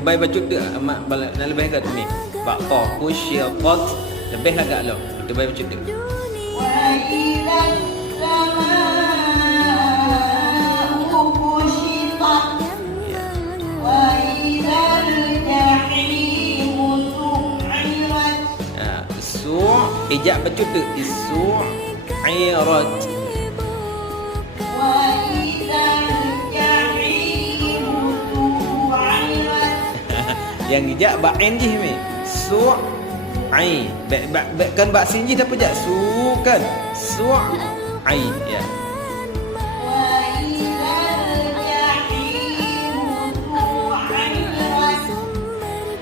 tebal bacut tu nak lebih agak tu ni. Ba ta kusyitat lebih agak lo. Tebal bacut tu. وإذا السماء كشطت وإذا الجحيم سعرت. Ijab bacut tu. Su'irat. وإذا الجحيم سعرت. Yang ijab ba'in je ni. Su'i. Kan bak sin je apa je? Su kan. Su'i. Ya.